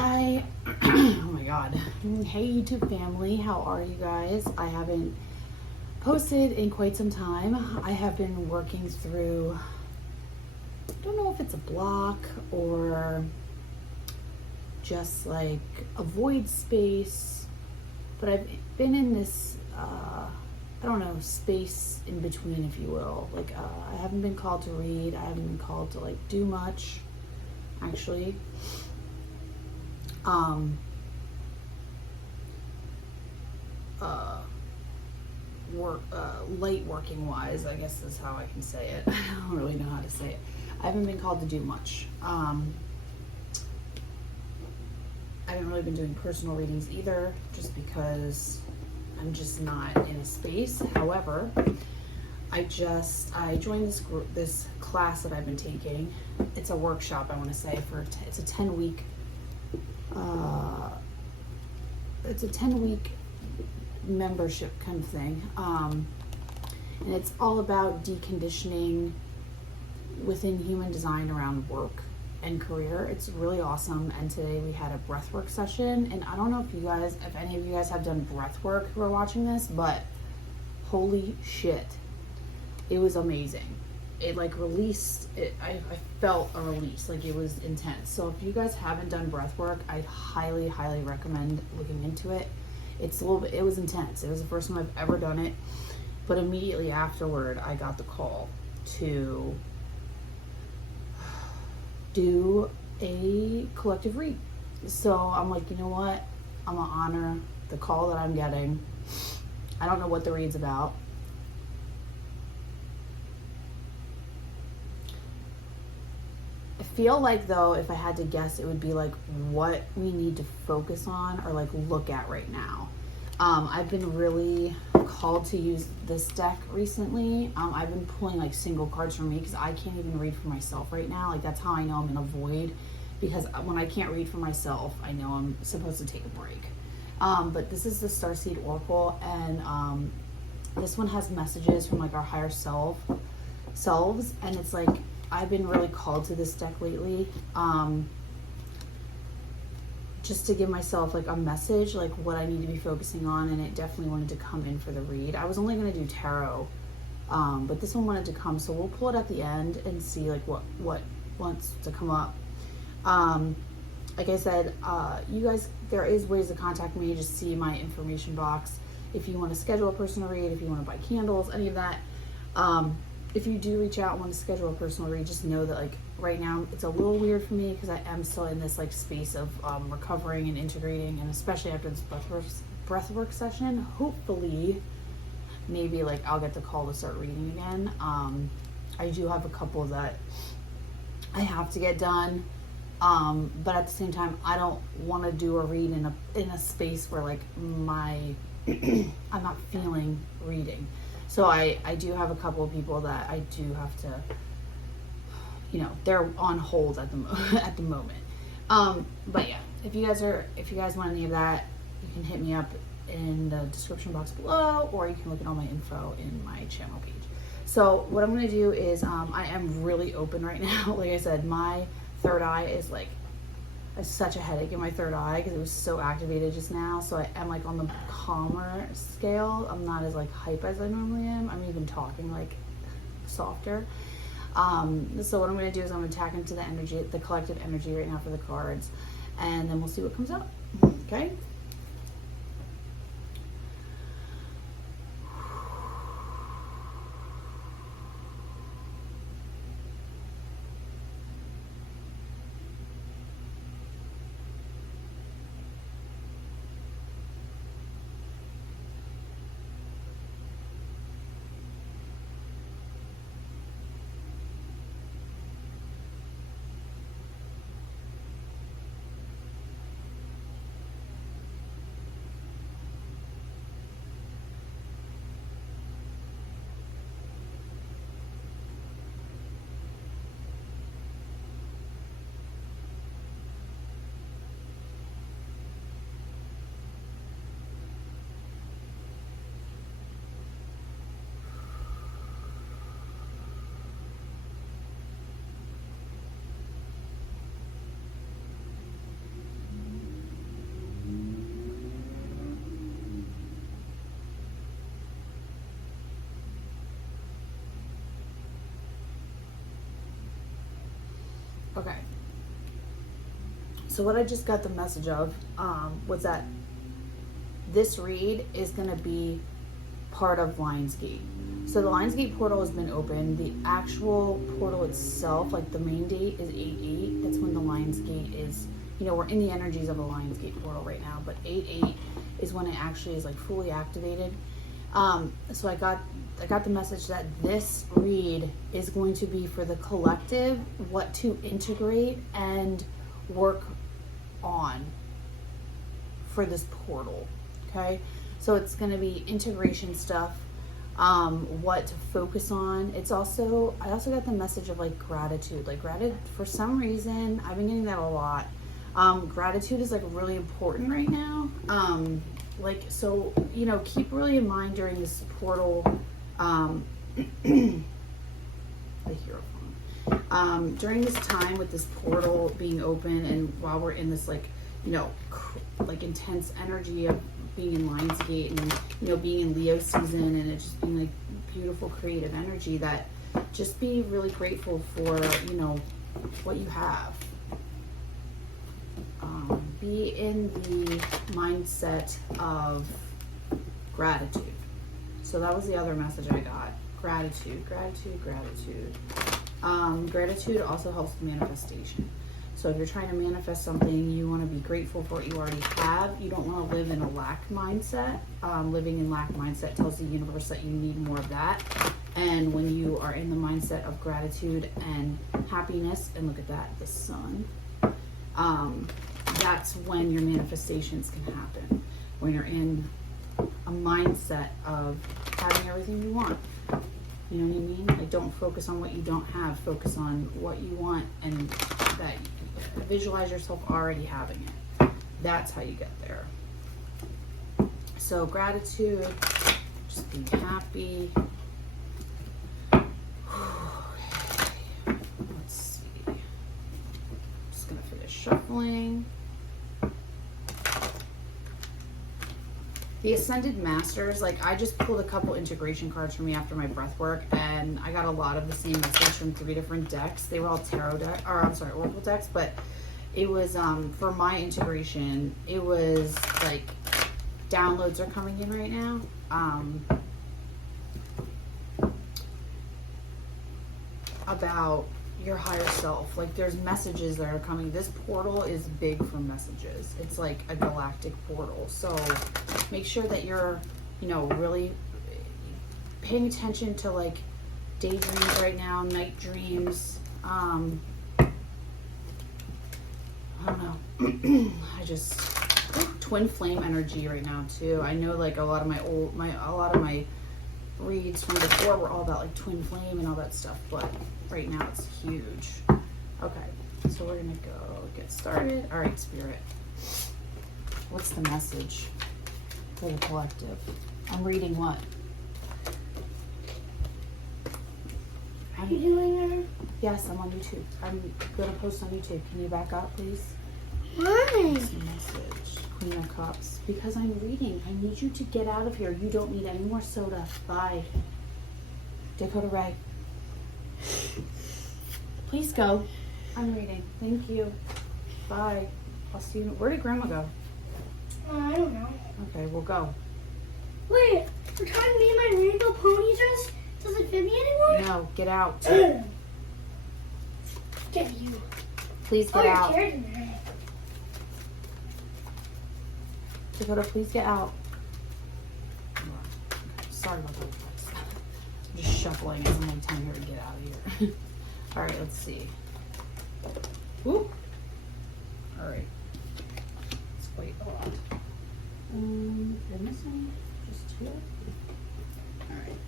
Hi. Oh my god. Hey YouTube family, how are you guys? I haven't posted in quite some time. I have been working through, I don't know if it's a block or just like a void space, but I've been in this, I don't know, space in between, if you will. Like, I haven't been called to read, I haven't been called to like do much, actually. Light working wise, I guess is how I can say it. I don't really know how to say it. I haven't been called to do much. I haven't really been doing personal readings either, just because I'm just not in a space. However, I joined this class that I've been taking. It's a workshop, I want to say, it's a 10-week membership kind of thing, and it's all about deconditioning within human design around work and career. It's really awesome. And today we had a breathwork session, and I don't know if any of you guys have done breathwork who are watching this, but holy shit, it was amazing. It like released it. I felt a release, like it was intense. So if you guys haven't done breathwork, I highly recommend looking into it. It was intense. It was the first time I've ever done it, but immediately afterward I got the call to do a collective read. So I'm like, you know what, I'm gonna honor the call that I'm getting. I don't know what the read's about. I feel like, though, if I had to guess, it would be like what we need to focus on or like look at right now. I've been really called to use this deck recently. I've been pulling like single cards for me because I can't even read for myself right now. Like, that's how I know I'm in a void, because when I can't read for myself, I know I'm supposed to take a break. But this is the Starseed Oracle, and this one has messages from like our higher selves, and it's like, I've been really called to this deck lately, just to give myself like a message, like what I need to be focusing on, and it definitely wanted to come in for the read. I was only going to do tarot, but this one wanted to come, so we'll pull it at the end and see like what wants to come up. Like I said, you guys, there is ways to contact me. Just see my information box if you want to schedule a personal read, if you want to buy candles, any of that. If you do reach out and want to schedule a personal read, just know that like right now it's a little weird for me because I am still in this like space of recovering and integrating, and especially after this breathwork session, hopefully maybe like I'll get the call to start reading again. I do have a couple that I have to get done, but at the same time I don't want to do a read in a space where like I'm not feeling reading. So I do have a couple of people that I do have to, they're on hold at the moment. But yeah, if you guys want any of that, you can hit me up in the description box below, or you can look at all my info in my channel page. So what I'm gonna do is, I am really open right now. Like I said, my third eye is like, such a headache in my third eye because it was so activated just now. So I am like on the calmer scale. I'm not as like hype as I normally am. I'm even talking like softer. So what I'm going to do is I'm going to tap into the collective energy right now for the cards, and then we'll see what comes up. Okay. Okay. So what I just got the message of was that this read is going to be part of Lionsgate. So the Lionsgate portal has been open. The actual portal itself, like the main date, is 8/8. That's when the Lionsgate is, we're in the energies of a Lionsgate portal right now, but 8/8 is when it actually is like fully activated. So I got the message that this read is going to be for the collective, what to integrate and work on for this portal. Okay, so it's going to be integration stuff, what to focus on. I also got the message of like gratitude. Like for some reason, I've been getting that a lot. Gratitude is like really important right now. So, keep really in mind during this portal, the hero phone. During this time with this portal being open, and while we're in this like intense energy of being in Lionsgate and being in Leo season, and it just being like beautiful creative energy, that just be really grateful for what you have. Be in the mindset of gratitude. So that was the other message I got. Gratitude. Gratitude also helps with manifestation. So if you're trying to manifest something, you want to be grateful for what you already have. You don't want to live in a lack mindset. Living in lack mindset tells the universe that you need more of that. And when you are in the mindset of gratitude and happiness, and look at that, the sun, that's when your manifestations can happen. When you're in a mindset of having everything you want. You know what I mean? Like, don't focus on what you don't have. Focus on what you want, and that visualize yourself already having it. That's how you get there. So gratitude, just being happy. Let's see. Just gonna finish shuffling. The Ascended Masters, like, I just pulled a couple integration cards for me after my breath work, and I got a lot of the same message from 3 different decks. They were all Oracle decks, but it was, for my integration, it was like, downloads are coming in right now. About your higher self. Like, there's messages that are coming. This portal is big for messages. It's like a galactic portal. So make sure that you're, really paying attention to like daydreams right now, night dreams. I don't know. I just twin flame energy right now too. I know like a lot of my reads from before were all about like twin flame and all that stuff, but right now it's huge. Okay, so we're gonna go get started. All right, Spirit, what's the message for the collective? I'm reading what? Are you doing it? Yes, I'm on YouTube. I'm gonna post on YouTube. Can you back up, please? Why? What's the message? Queen of Cups. Because I'm reading. I need you to get out of here. You don't need any more soda. Bye. Dakota Ray. Please go. I'm reading. Thank you. Bye. I'll see you. Where did Grandma go? I don't know. Okay, we'll go. Wait, we're trying to be my rainbow pony dress? Does it fit me anymore? No, get out. Get you. Please get Your out. chair's in there. Dakota, please get out. Okay, sorry about that. I'm just shuffling. It's only time here to get out of here. All right, let's see. Whoop. All right. It's quite a lot. Did I miss any? Just 2? All right.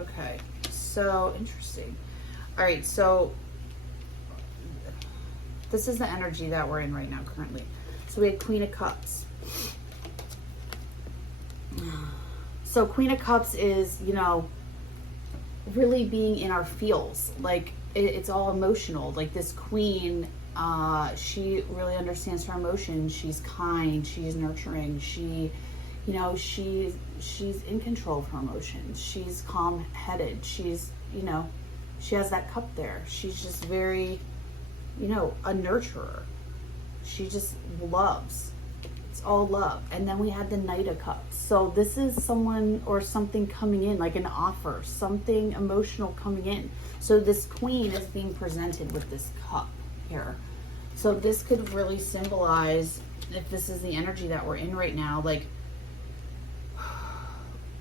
Okay. So interesting. All right. So this is the energy that we're in right now, currently. So we had Queen of Cups. So Queen of Cups is, really being in our feels. Like, it's all emotional. Like, this queen, she really understands her emotions. She's kind. She's nurturing. She, she's in control of her emotions. She's calm-headed. She's, She has that cup there. She's just very, you know, a nurturer. She just loves. It's all love. And then we had the Knight of Cups. So this is someone or something coming in, like an offer, something emotional coming in. So this queen is being presented with this cup here. So this could really symbolize, if this is the energy that we're in right now, like,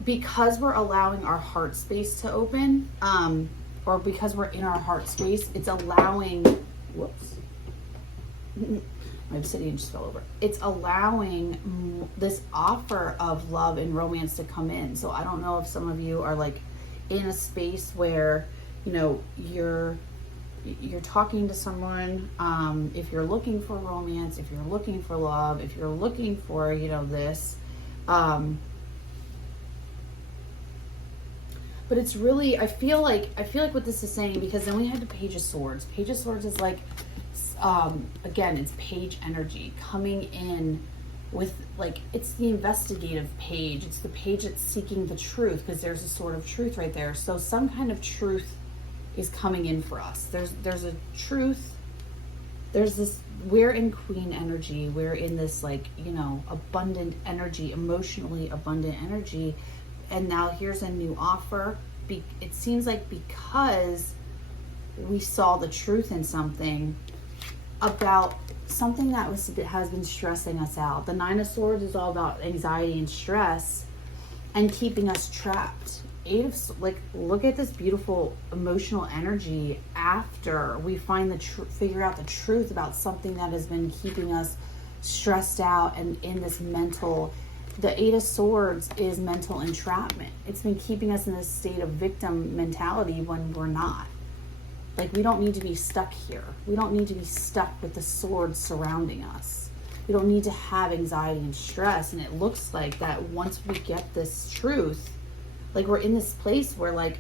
because we're allowing our heart space to open, or because we're in our heart space, it's allowing, whoops, my obsidian just fell over. It's allowing this offer of love and romance to come in. So I don't know if some of you are like in a space where, you know, you're talking to someone, if you're looking for romance, if you're looking for love, if you're looking for, you know, this, but it's really, I feel like what this is saying, because then we had the Page of Swords. Page of Swords is like, again, it's page energy coming in with, like, it's the investigative page. It's the page that's seeking the truth, because there's a sword of truth right there. So some kind of truth is coming in for us. There's a truth. There's this, we're in queen energy. We're in this, like, you know, abundant energy, emotionally abundant energy. And now here's a new offer. It seems like because we saw the truth in something about something that has been stressing us out. The Nine of Swords is all about anxiety and stress and keeping us trapped. Like, look at this beautiful emotional energy after we find figure out the truth about something that has been keeping us stressed out and in this mental. The Eight of Swords is mental entrapment. It's been keeping us in this state of victim mentality when we're not. Like, we don't need to be stuck here. We don't need to be stuck with the swords surrounding us. We don't need to have anxiety and stress. And it looks like that once we get this truth, like, we're in this place where, like,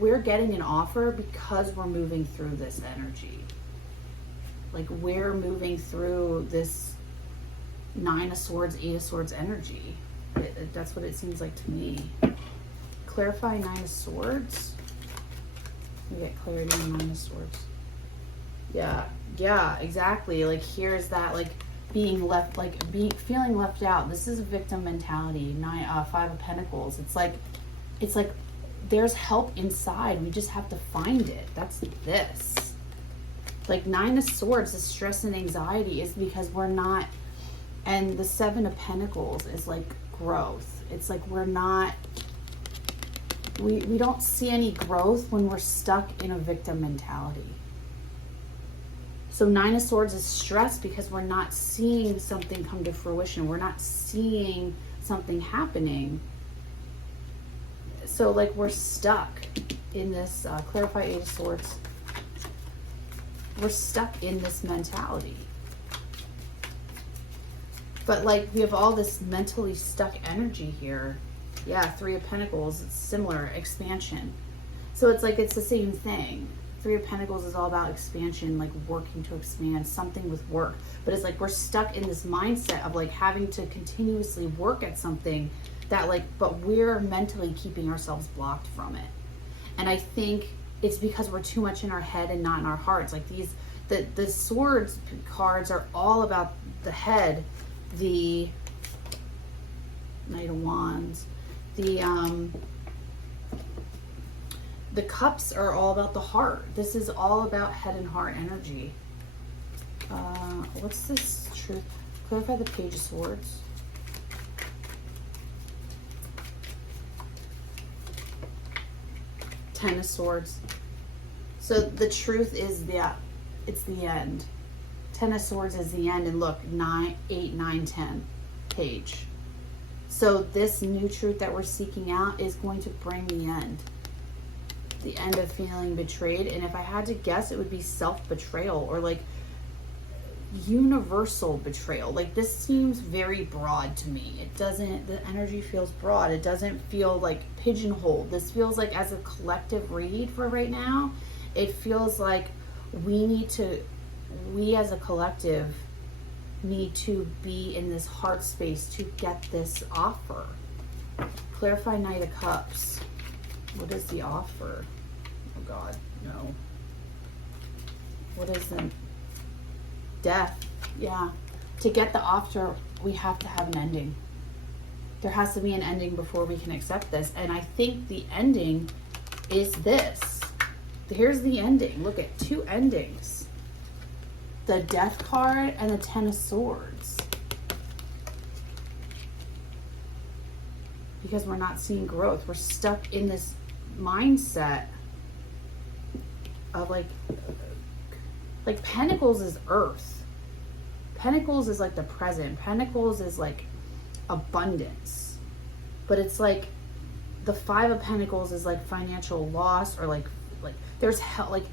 we're getting an offer because we're moving through this energy. Like, we're moving through this Nine of Swords, Eight of Swords energy. That's what it seems like to me. Clarify Nine of Swords. We get clarity in Nine of Swords. Yeah, exactly. Like, here's that, like, being left, like, feeling left out. This is a victim mentality. Five of Pentacles. It's like there's help inside. We just have to find it. That's this. Like, Nine of Swords, the stress and anxiety is because we're not. And the Seven of Pentacles is like growth. It's like we're not, we don't see any growth when we're stuck in a victim mentality. So Nine of Swords is stress because we're not seeing something come to fruition. We're not seeing something happening. So, like, we're stuck in this, clarify Eight of Swords. We're stuck in this mentality. But, like, we have all this mentally stuck energy here. Yeah, Three of Pentacles, it's similar, expansion. So it's like, it's the same thing. Three of Pentacles is all about expansion, like working to expand, something with work. But it's like we're stuck in this mindset of, like, having to continuously work at something that, like, but we're mentally keeping ourselves blocked from it. And I think it's because we're too much in our head and not in our hearts. Like, the Swords cards are all about the head. The Knight of Wands, the Cups are all about the heart. This is all about head and heart energy. What's this truth? Clarify the Page of Swords. Ten of Swords. So the truth is it's the end. Ten of Swords is the end, and look, 9, 8, 9, 10 page. So this new truth that we're seeking out is going to bring the end of feeling betrayed. And if I had to guess, it would be self-betrayal, or like universal betrayal. Like, this seems very broad to me. It doesn't, the energy feels broad. It doesn't feel like pigeonholed. This feels like, as a collective read for right now, it feels like we as a collective need to be in this heart space to get this offer. Clarify Knight of Cups. What is the offer? Oh God, no. What is the death? Yeah. To get the after, we have to have an ending. There has to be an ending before we can accept this. And I think the ending is this. Here's the ending. Look at 2 endings. The Death card and the 10 of Swords. Because we're not seeing growth. We're stuck in this mindset of like Pentacles is earth. Pentacles is like the present. Pentacles is like abundance. But it's like the 5 of Pentacles is like financial loss, or like there's hell, like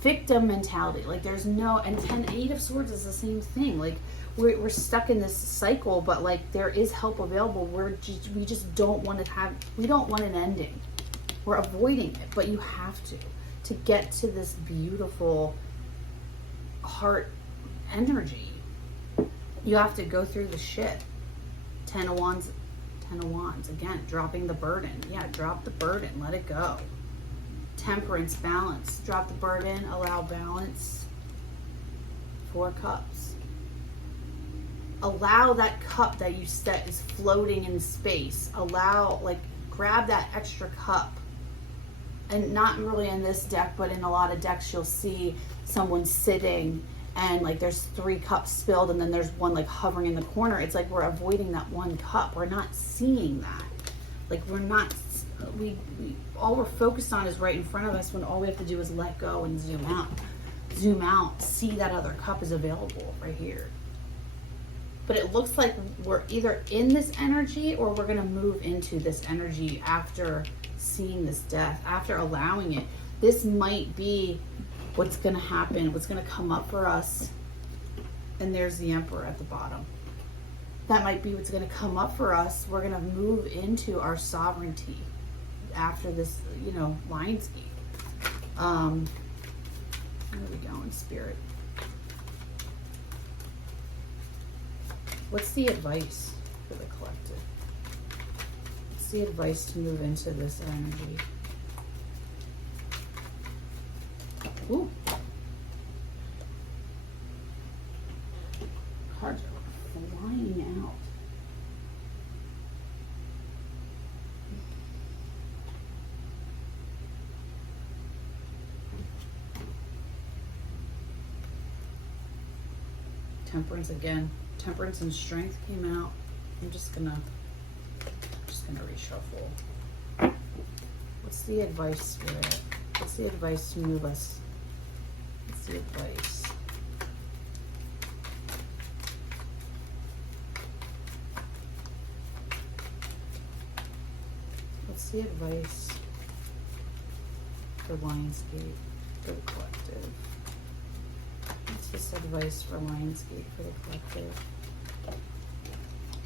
victim mentality. Like there's no, and 8 of Swords is the same thing. Like we're stuck in this cycle, but like there is help available. We just don't want to have, we don't want an ending. We're avoiding it, but you have to get to this beautiful heart energy. You have to go through the shit. 10 of Wands, 10 of Wands. Again, dropping the burden. Yeah, drop the burden. Let it go. Temperance, balance. Drop the burden. Allow balance. 4 cups. Allow that cup that you set is floating in space. Allow, like, grab that extra cup. And not really in this deck, but in a lot of decks, you'll see someone sitting and like there's 3 cups spilled and then there's one like hovering in the corner. It's like we're avoiding that 1 cup. We're not seeing that. Like we're not, we all we're focused on is right in front of us, when all we have to do is let go and zoom out. Zoom out, see that other cup is available right here. But it looks like we're either in this energy or we're gonna move into this energy after seeing this death, after allowing it. This might be what's going to happen, what's going to come up for us. And there's the Emperor at the bottom. That might be what's going to come up for us. We're going to move into our sovereignty after this, you know, Lionsgate. Where are we going, Spirit? What's the advice for the collective? What's the advice to move into this energy? Ooh. Cards are flying out. Temperance again. Temperance and Strength came out. I'm just gonna reshuffle. What's the advice, Spirit? What's the advice to move us? What's the advice? What's the advice for Lionsgate, for the collective? What's this advice for Lionsgate, for the collective?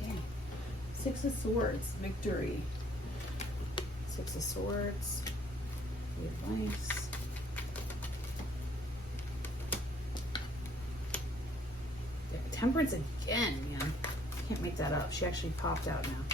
Damn. 6 of Swords, victory. 6 of Swords, the advice. Yeah, Temperance again, man. Can't make that up. She actually popped out now.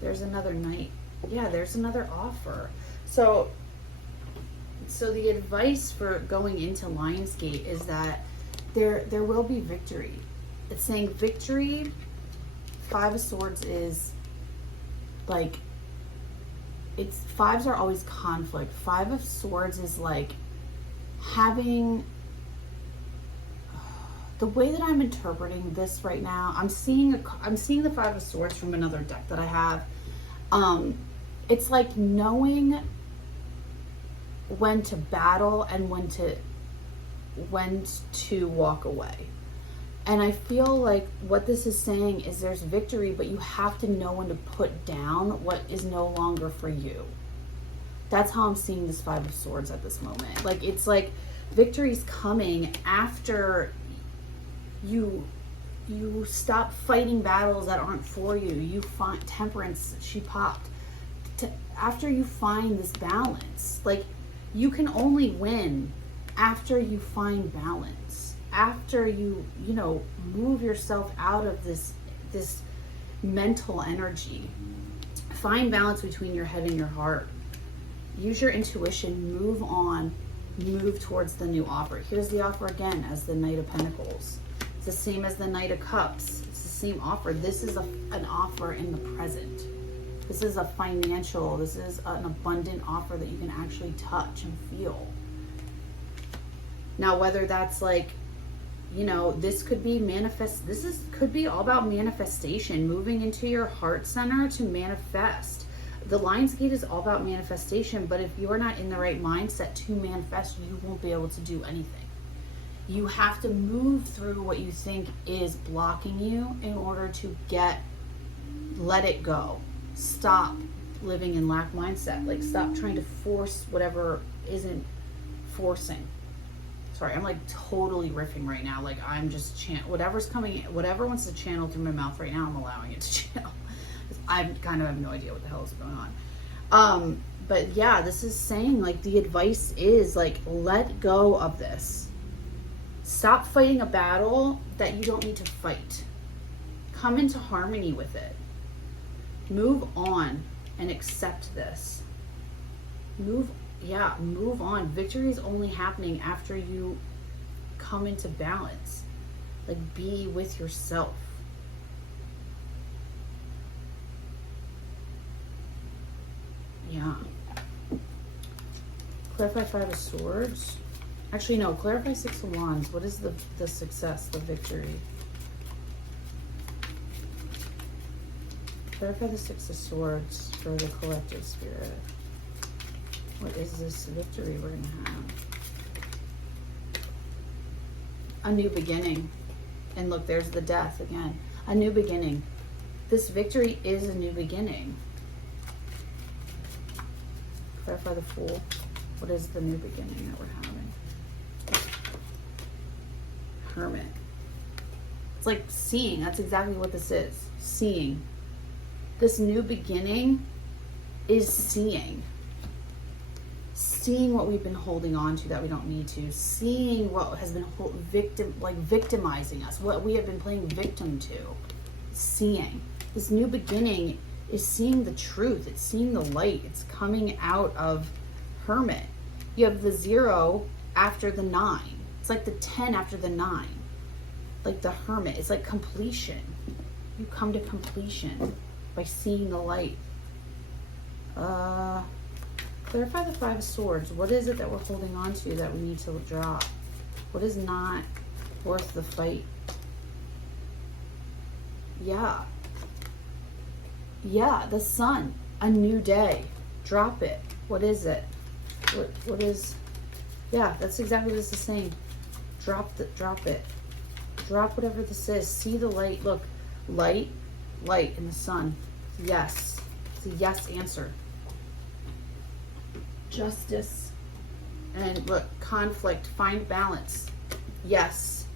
There's another Knight. Yeah, there's another offer. So the advice for going into Lionsgate is that there will be victory. It's saying victory. 5 of Swords is like, it's 5s are always conflict. 5 of Swords is like having, the way that I'm interpreting this right now, I'm seeing the 5 of Swords from another deck that I have. It's like knowing when to battle and when to walk away. And I feel like what this is saying is there's victory, but you have to know when to put down what is no longer for you. That's how I'm seeing this 5 of Swords at this moment. Like, it's like victory's coming after you stop fighting battles that aren't for you. You find Temperance, she popped. After you find this balance, like, you can only win after you find balance, after you move yourself out of this mental energy, find balance between your head and your heart. Use your intuition, move on, move towards the new offer. Here's the offer again as the Knight of Pentacles. It's the same as the Knight of Cups. It's the same offer. This is an offer in the present. This is a financial, this is an abundant offer that you can actually touch and feel. Now, whether that's like, this could be could be all about manifestation, moving into your heart center to manifest. The Lionsgate is all about manifestation, but if you're not in the right mindset to manifest, you won't be able to do anything. You have to move through what you think is blocking you in order to let it go. Stop living in lack mindset. Like, stop trying to force whatever isn't forcing. Sorry, I'm like totally riffing right now. Like, I'm just whatever's coming, whatever wants to channel through my mouth right now, I'm allowing it to channel. I kind of have no idea what the hell is going on. But yeah, this is saying, like, the advice is, like, let go of this. Stop fighting a battle that you don't need to fight. Come into harmony with it. Move on and accept this. Move on. Victory is only happening after you come into balance. Like, be with yourself. Yeah. Clarify 5 of Swords. Actually, no. Clarify 6 of Wands. What is the success, the victory? Clarify the 6 of Swords for the collective spirit. What is this victory we're going to have? A new beginning. And look, there's the death again. A new beginning. This victory is a new beginning. Clarify the Fool. What is the new beginning that we're having? Hermit. It's like seeing. That's exactly what this is. Seeing. This new beginning is seeing. Seeing what we've been holding on to that we don't need to. Seeing what has been victimizing us. What we have been playing victim to. Seeing. This new beginning is seeing the truth. It's seeing the light. It's coming out of Hermit. You have the 0 after the 9. It's like the 10 after the 9. Like the Hermit. It's like completion. You come to completion by seeing the light. Clarify the 5 of Swords. What is it that we're holding on to that we need to drop? What is not worth the fight? Yeah. Yeah, the Sun. A new day. Drop it. What is it? What is... Yeah, that's exactly what this is saying. Drop it. Drop whatever this is. See the light. Look. Light in the Sun. Yes. It's a yes answer. Justice. And look, conflict. Find balance. Yes.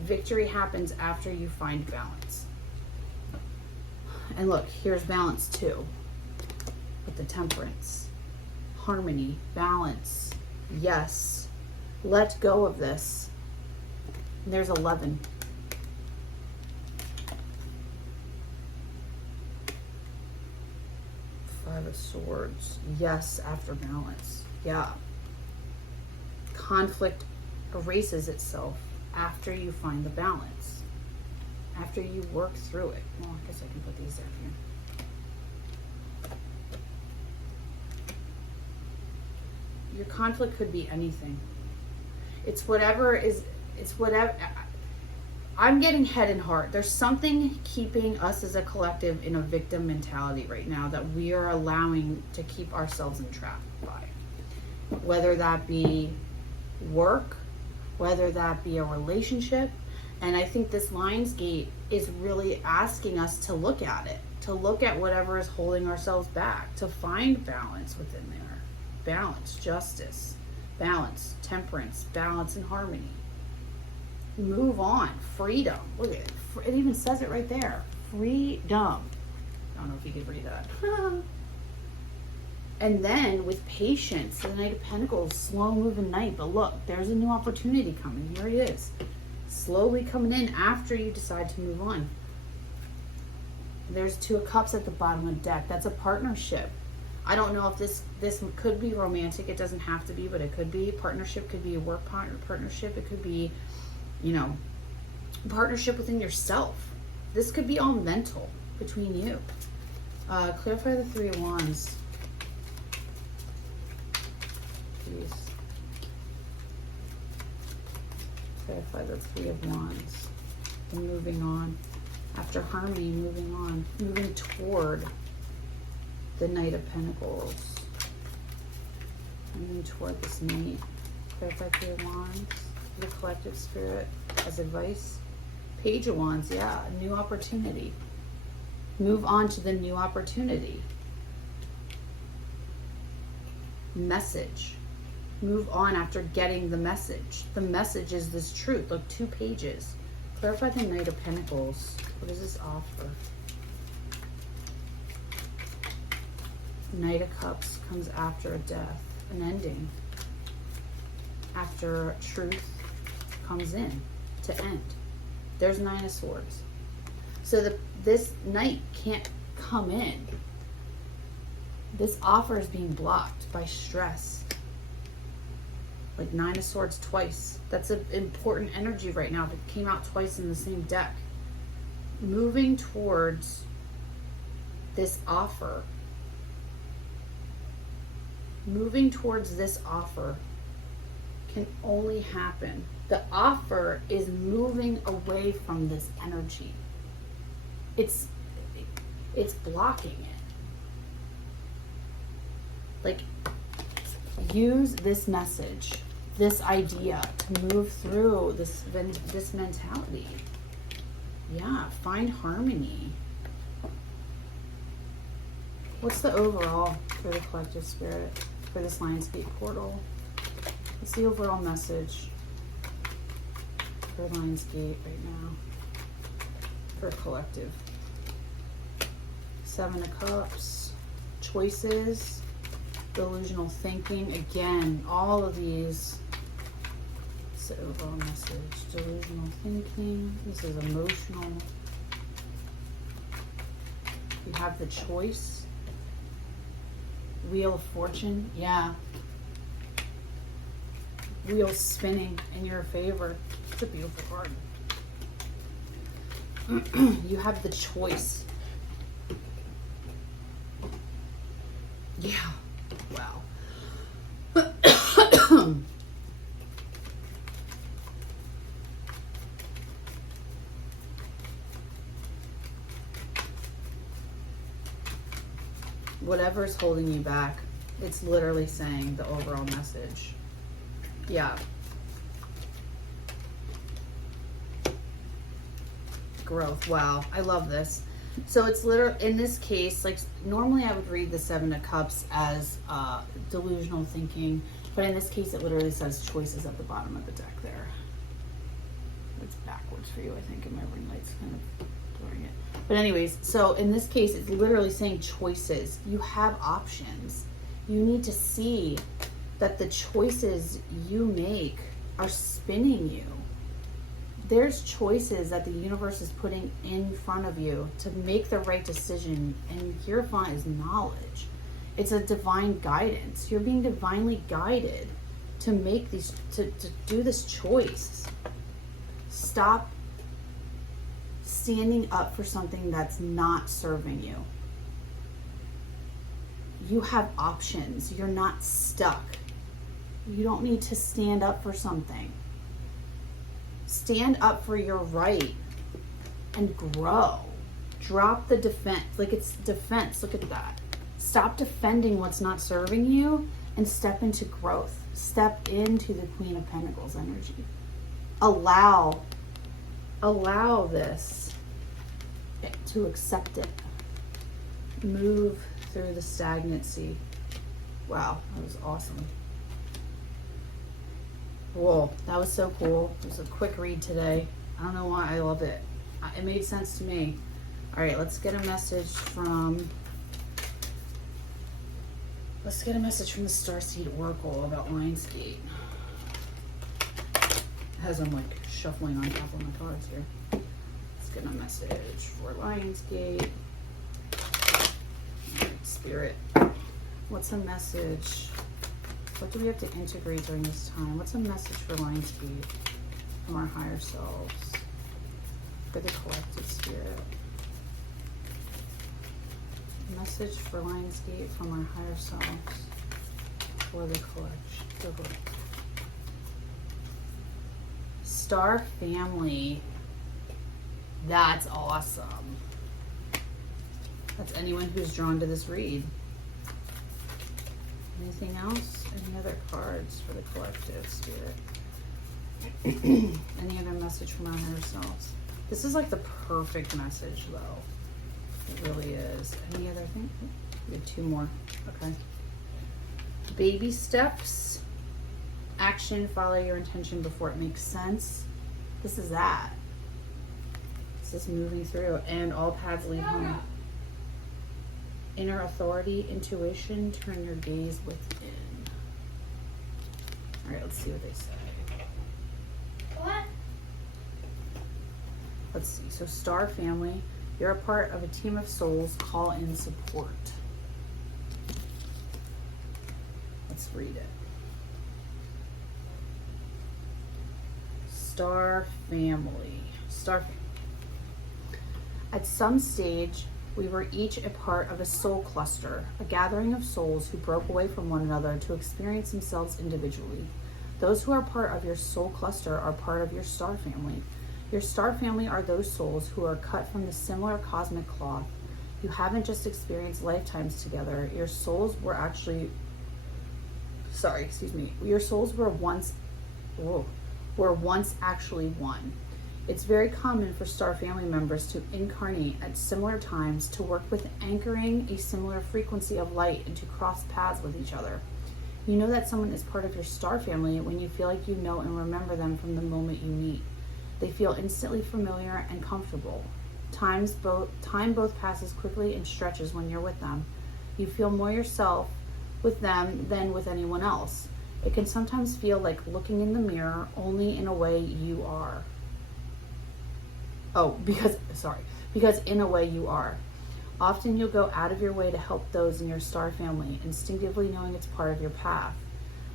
Victory happens after you find balance. And look, here's balance too. With the Temperance. Harmony. Balance. Yes. Let go of this. And there's 11. Five of Swords. Yes, after balance. Yeah. Conflict erases itself after you find the balance. After you work through it. Well, I guess I can put these there here. Your conflict could be anything. It's whatever. I'm getting head and heart. There's something keeping us as a collective in a victim mentality right now that we are allowing to keep ourselves entrapped by. Whether that be work, whether that be a relationship. And I think this Lionsgate is really asking us to look at it, to look at whatever is holding ourselves back, to find balance within there. Balance, justice, balance, temperance, balance and harmony. Move on. Freedom. Look at it. It even says it right there. Freedom. I don't know if you could read that. And then with patience, the Knight of Pentacles, slow moving knight. But look, there's a new opportunity coming. Here it is. Slowly coming in after you decide to move on. There's Two of Cups at the bottom of the deck. That's a partnership. I don't know if this could be romantic. It doesn't have to be, but it could be. Partnership could be a work partnership. It could be, you know, partnership within yourself. This could be all mental between you. Clarify the Three of Wands. Jeez. Clarify the Three of Wands. And moving on. After harmony, moving on. Moving toward the Knight of Pentacles. Moving toward this Knight. Clarify Three of Wands. The collective spirit as advice. Page of Wands, yeah, a new opportunity. Move on to the new opportunity. Message. Move on after getting the message. The message is this truth. Look, 2 pages. Clarify the Knight of Pentacles. What does this offer? Knight of Cups comes after a death, an ending. After truth comes in to end. There's Nine of Swords. So this knight can't come in. This offer is being blocked by stress. Like Nine of Swords twice. That's an important energy right now. It came out twice in the same deck. Moving towards this offer. Moving towards this offer can only happen. The offer is moving away from this energy. It's blocking it. Like, use this message, this idea to move through this mentality. Yeah, find harmony. What's the overall for the collective spirit for this Lionsgate portal? What's the overall message for Lionsgate right now for collective? 7 of Cups, choices, delusional thinking. Again, all of these. What's the overall message? Delusional thinking. This is emotional. You have the choice. Wheel of Fortune. Yeah. Wheel spinning in your favor. It's a beautiful card. You have the choice. Yeah. Wow. Whatever's holding you back, it's literally saying the overall message. Yeah. Growth. Wow. I love this. So it's literally, in this case, like normally I would read the 7 of Cups as delusional thinking, but in this case it literally says choices at the bottom of the deck there. It's backwards for you, I think, and my ring light's kind of blurring it. But anyways, so in this case it's literally saying choices. You have options. You need to see that the choices you make are spinning you. There's choices that the universe is putting in front of you to make the right decision, and Hierophant is knowledge. It's a divine guidance. You're being divinely guided to make these, to do this choice. Stop standing up for something that's not serving you. You have options. You're not stuck. You don't need to stand up for something. Stand up for your right and grow. Drop the defense. Like, it's defense. Look at that. Stop defending what's not serving you and step into growth. Step into the Queen of Pentacles energy. Allow this to accept it. Move through the stagnancy. Wow, that was awesome. Whoa, that was so cool. It was a quick read today. I don't know why I love it. It made sense to me. All right, let's get a message from Let's get a message from the Starseed Oracle about Lionsgate. As I'm like shuffling on top of my cards here. Let's get a message for Lionsgate. Alright, Spirit. What's a message? What do we have to integrate during this time? What's a message for Lionsgate from our higher selves? For the collective spirit. A message for Lionsgate from our higher selves. For the collective. Star family. That's awesome. That's anyone who's drawn to this read. Anything else? Any other cards for the collective spirit? Any other message from our higher selves? This is like the perfect message though. It really is. Any other thing? We have two more. Okay. Baby steps. Action, follow your intention before it makes sense. This is that. This is moving through, and all paths lead home. Inner authority, intuition, turn your gaze within. All right, let's see what they say. What? Let's see. So, Star family, you're a part of a team of souls. Call in support. Let's read it. Star family. Star family. At some stage, we were each a part of a soul cluster, a gathering of souls who broke away from one another to experience themselves individually. Those who are part of your soul cluster are part of your star family. Your star family are those souls who are cut from the similar cosmic cloth. You haven't just experienced lifetimes together. Your souls were actually, your souls were once actually one. It's very common for star family members to incarnate at similar times to work with anchoring a similar frequency of light and to cross paths with each other. You know that someone is part of your star family when you feel like you know and remember them from the moment you meet. They feel instantly familiar and comfortable. Time both passes quickly and stretches when you're with them. You feel more yourself with them than with anyone else. It can sometimes feel like looking in the mirror, only in a way you are. Because in a way you are. Often you'll go out of your way to help those in your star family, instinctively knowing it's part of your path.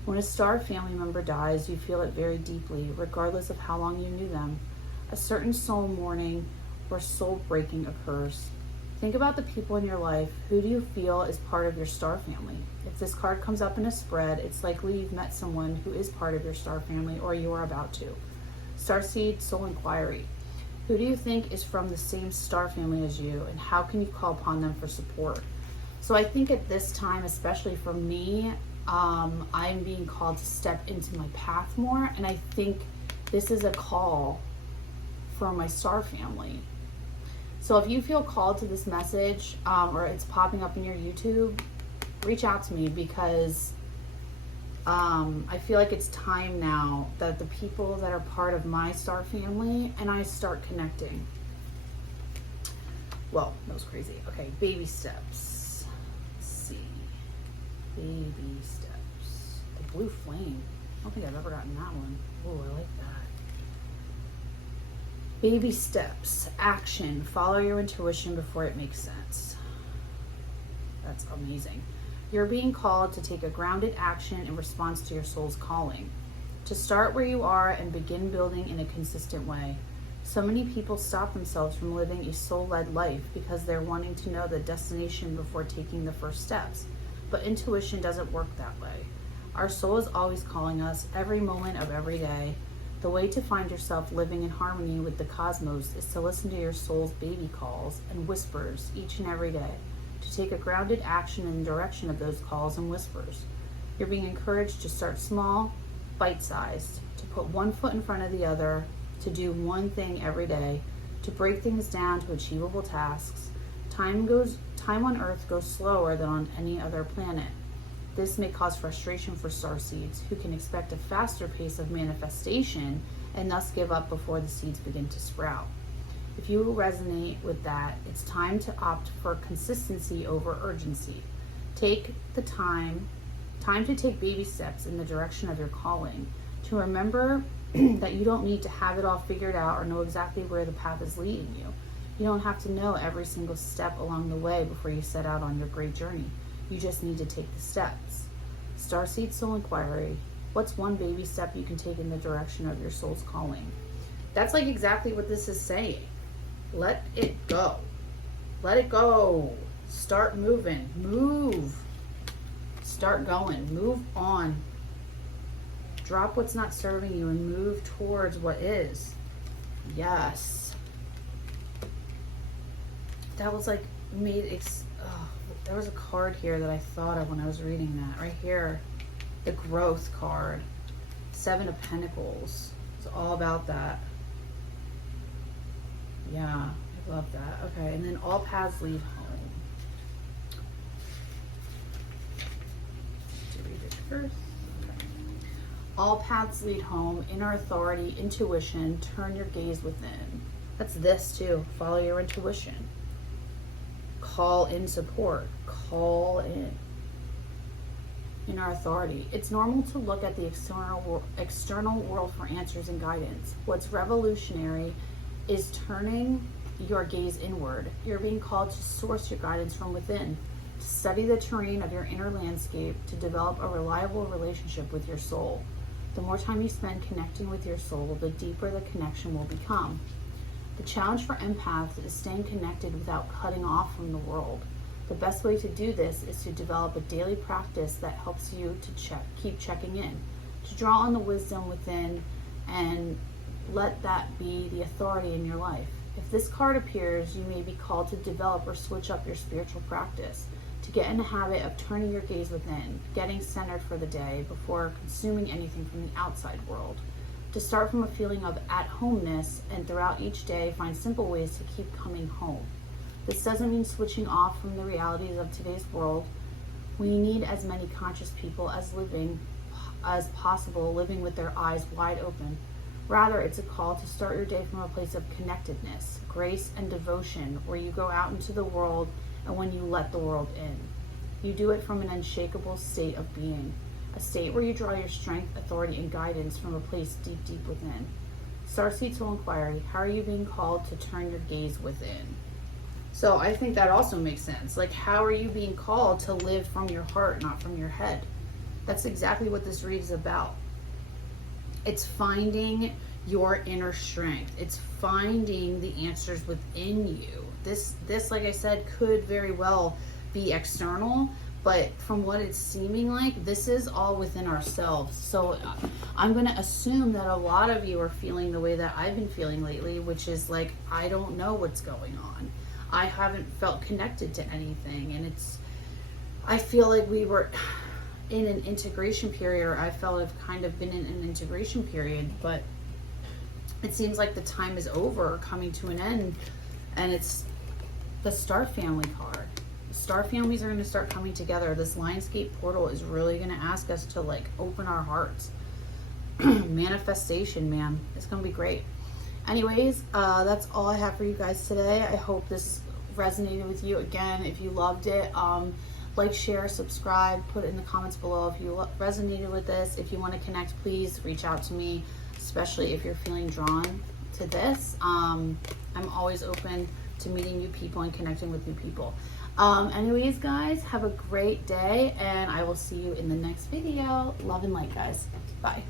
When a star family member dies, you feel it very deeply, regardless of how long you knew them. A certain soul mourning or soul breaking occurs. Think about the people in your life. Who do you feel is part of your star family? If this card comes up in a spread, it's likely you've met someone who is part of your star family or you are about to. Starseed Soul Inquiry. Who do you think is from the same star family as you, and how can you call upon them for support? So I think at this time, especially for me, I'm being called to step into my path more, and I think this is a call for my star family. So if you feel called to this message, or it's popping up in your YouTube, reach out to me, because I feel like it's time now that the people that are part of my star family and I start connecting. Well, that was crazy. Okay, baby steps. Let's see. Baby steps. The blue flame. I don't think I've ever gotten that one. Oh, I like that. Baby steps. Action. Follow your intuition before it makes sense. That's amazing. You're being called to take a grounded action in response to your soul's calling. To start where you are and begin building in a consistent way. So many people stop themselves from living a soul-led life because they're wanting to know the destination before taking the first steps. But intuition doesn't work that way. Our soul is always calling us every moment of every day. The way to find yourself living in harmony with the cosmos is to listen to your soul's baby calls and whispers each and every day. To take a grounded action in the direction of those calls and whispers. You're being encouraged to start small, bite-sized, to put one foot in front of the other, to do one thing every day, to break things down to achievable tasks. Time on Earth goes slower than on any other planet. This may cause frustration for starseeds who can expect a faster pace of manifestation and thus give up before the seeds begin to sprout. If you resonate with that, it's time to opt for consistency over urgency. Take the time to take baby steps in the direction of your calling, to remember that you don't need to have it all figured out or know exactly where the path is leading you. You don't have to know every single step along the way before you set out on your great journey. You just need to take the steps. Starseed Soul Inquiry. What's one baby step you can take in the direction of your soul's calling? That's like exactly what this is saying. Let it go. Let it go. Start moving. Move. Start going. Move on. Drop what's not serving you and move towards what is. Yes. That was like there was a card here that I thought of when I was reading that. Right here. The growth card. 7 of Pentacles. It's all about that. Yeah, I love that. Okay, and then all paths lead home. To read it first. Okay. All paths lead home. Inner authority, intuition. Turn your gaze within. That's this too. Follow your intuition. Call in support. Call in. Inner authority. It's normal to look at the external world for answers and guidance. What's revolutionary is turning your gaze inward. You're being called to source your guidance from within, to study the terrain of your inner landscape, to develop a reliable relationship with your soul. The more time you spend connecting with your soul, the deeper the connection will become. The challenge for empaths is staying connected without cutting off from the world. The best way to do this is to develop a daily practice that helps you to keep checking in, to draw on the wisdom within and let that be the authority in your life. If this card appears, you may be called to develop or switch up your spiritual practice, to get in the habit of turning your gaze within, getting centered for the day before consuming anything from the outside world, to start from a feeling of at-homeness and throughout each day find simple ways to keep coming home. This doesn't mean switching off from the realities of today's world. We need as many conscious people as possible, living with their eyes wide open. Rather, it's a call to start your day from a place of connectedness, grace, and devotion, where you go out into the world and when you let the world in. You do it from an unshakable state of being, a state where you draw your strength, authority, and guidance from a place deep, deep within. Starseed Soul Inquiry, how are you being called to turn your gaze within? So I think that also makes sense. Like, how are you being called to live from your heart, not from your head? That's exactly what this read is about. It's finding your inner strength. It's finding the answers within you. This, like I said, could very well be external, but from what it's seeming like, this is all within ourselves. So I'm going to assume that a lot of you are feeling the way that I've been feeling lately, which is like, I don't know what's going on. I haven't felt connected to anything. And I feel like we were in an integration period, or I felt I've kind of been in an integration period, but it seems like the time is over, coming to an end, and it's the Star Family card. Star families are going to start coming together. This Lionsgate portal is really going to ask us to like open our hearts. Manifestation, man. It's going to be great. Anyways, that's all I have for you guys today. I hope this resonated with you. Again, if you loved it, like, share, subscribe, put it in the comments below if you resonated with this. If you want to connect, please reach out to me, especially if you're feeling drawn to this. I'm always open to meeting new people and connecting with new people. Anyways, guys, have a great day, and I will see you in the next video. Love and light, guys. Bye.